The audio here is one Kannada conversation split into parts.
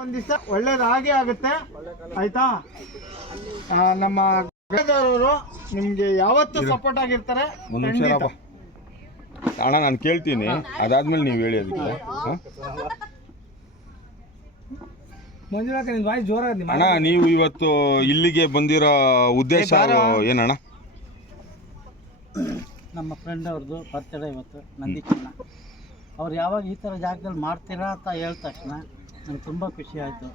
ಒಂದ್ ದಿವಸ ಒಳ್ಳೇದಾಗೆ ಆಗುತ್ತೆ ಆಯ್ತಾ. ನಮ್ಮ ಗಂಗಾಧರವರು ನಿಮ್ಗೆ ಯಾವತ್ತೂ ಸಪೋರ್ಟ್ ಆಗಿರ್ತಾರೆ. ಒಂದು ನಿಮಿಷ ಅಣ್ಣ, ನಾನು ಕೇಳ್ತೀನಿ, ಅದಾದ್ಮೇಲೆ ನೀವು ಹೇಳಿ ಅದಕ್ಕೆ. ಅಣ್ಣ, ನೀವು ಇವತ್ತು ಇಲ್ಲಿಗೆ ಬಂದಿರೋ ಉದ್ದೇಶ ಏನಣ್ಣ? ನಮ್ಮ ಫ್ರೆಂಡ್ ಅವ್ರದ್ದು ಬರ್ತ್ಡೇ ಇವತ್ತು, ನಂದಿಕಣ್ಣ. ಅವ್ರು ಯಾವಾಗ ಈ ಥರ ಜಾಗದಲ್ಲಿ ಮಾಡ್ತೀರಾ ಅಂತ ಹೇಳಿದ ತಕ್ಷಣ ನನಗೆ ತುಂಬ ಖುಷಿ ಆಯಿತು.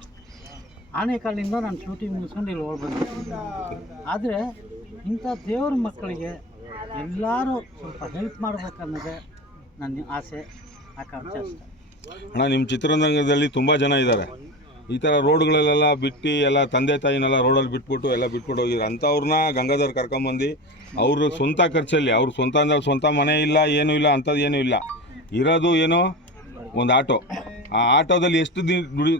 ಆನೇಕಲ್ಲಿಂದ ನಾನು ಶೂಟಿಂಗ್ ಮುಗಿಸ್ಕೊಂಡು ಇಲ್ಲಿ ಹೋಗ್ಬಂದಿದ್ದೆ. ಆದರೆ ಇಂಥ ದೇವ್ರ ಮಕ್ಕಳಿಗೆ ಎಲ್ಲರೂ ಸ್ವಲ್ಪ ಹೆಲ್ಪ್ ಮಾಡ್ಬೇಕನ್ನೋದೇ ನನ್ನ ಆಸೆ, ಆಕಾಂಕ್ಷೆ ಅಷ್ಟೆ. ಅಣ್ಣ, ನಿಮ್ಮ ಚಿತ್ರರಂಗದಲ್ಲಿ ತುಂಬ ಜನ ಇದ್ದಾರೆ, ಈ ಥರ ರೋಡ್ಗಳಲ್ಲೆಲ್ಲ ಬಿಟ್ಟು ಎಲ್ಲ ತಂದೆ ತಾಯಿನೆಲ್ಲ ರೋಡಲ್ಲಿ ಬಿಟ್ಬಿಟ್ಟು ಎಲ್ಲ ಬಿಟ್ಬಿಟ್ಟು ಹೋಗಿದ್ರು. ಅಂಥವ್ರನ್ನ ಗಂಗಾಧರ್ ಕರ್ಕೊಂಬಂದು ಅವರು ಸ್ವಂತ ಖರ್ಚಲ್ಲಿ, ಅವ್ರ ಸ್ವಂತ ಅಂದ್ರೆ ಸ್ವಂತ ಮನೆ ಇಲ್ಲ, ಏನೂ ಇಲ್ಲ, ಅಂಥದ್ದು ಏನೂ ಇಲ್ಲ, ಇರೋದು ಏನೋ ಒಂದು ಆಟೋ. ಆ ಆಟೋದಲ್ಲಿ ಎಷ್ಟು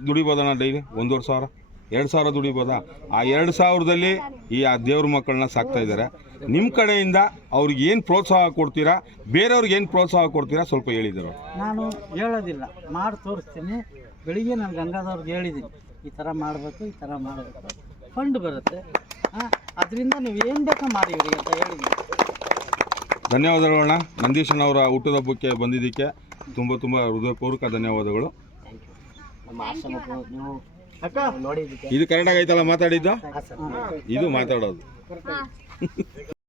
ದುಡಿಬೋದಣ್ಣ? ಡೈಲಿ 1,500 2,000 ದುಡಿಬೋದಾ? ಆ 2,000ದಲ್ಲಿ ಈ ಆ ದೇವ್ರ ಮಕ್ಕಳನ್ನ ಸಾಕ್ತಾ ಇದ್ದಾರೆ. ನಿಮ್ಮ ಕಡೆಯಿಂದ ಅವ್ರಿಗೆ ಏನು ಪ್ರೋತ್ಸಾಹ ಕೊಡ್ತೀರಾ, ಬೇರೆಯವ್ರಿಗೆ ಏನು ಪ್ರೋತ್ಸಾಹ ಕೊಡ್ತೀರಾ, ಸ್ವಲ್ಪ ಹೇಳಿದರು. ನಾನು ಹೇಳೋದಿಲ್ಲ, ಮಾಡಿ ತೋರಿಸ್ತೀನಿ. ಬೆಳಿಗ್ಗೆ ನಾನು ಗಂಗಾಧವ್ರಿಗೆ ಹೇಳಿದ್ದೀನಿ, ಈ ಥರ ಮಾಡಬೇಕು, ಈ ಥರ ಮಾಡಬೇಕು, ಫಂಡ್ ಬರುತ್ತೆ, ಅದರಿಂದ ನೀವು ಏನು ಬೇಕೋ ಮಾಡಿ ಇವ್ರಿಗೆ ಅಂತ ಹೇಳಿದ್ದೀನಿ. ಧನ್ಯವಾದಗಳಣ್ಣ. ನಂದೀಶನವರ ಹುಟ್ಟುಹಬ್ಬಕ್ಕೆ ಬಂದಿದ್ದಕ್ಕೆ ತುಂಬ ತುಂಬ ಹೃದಯಪೂರ್ವಕ ಧನ್ಯವಾದಗಳು. ಇದು ಕರೆಕ್ಟಾಗಿ ಐತಲ್ಲ ಮಾತಾಡಿದ್ದು? ಇದು ಮಾತಾಡೋದು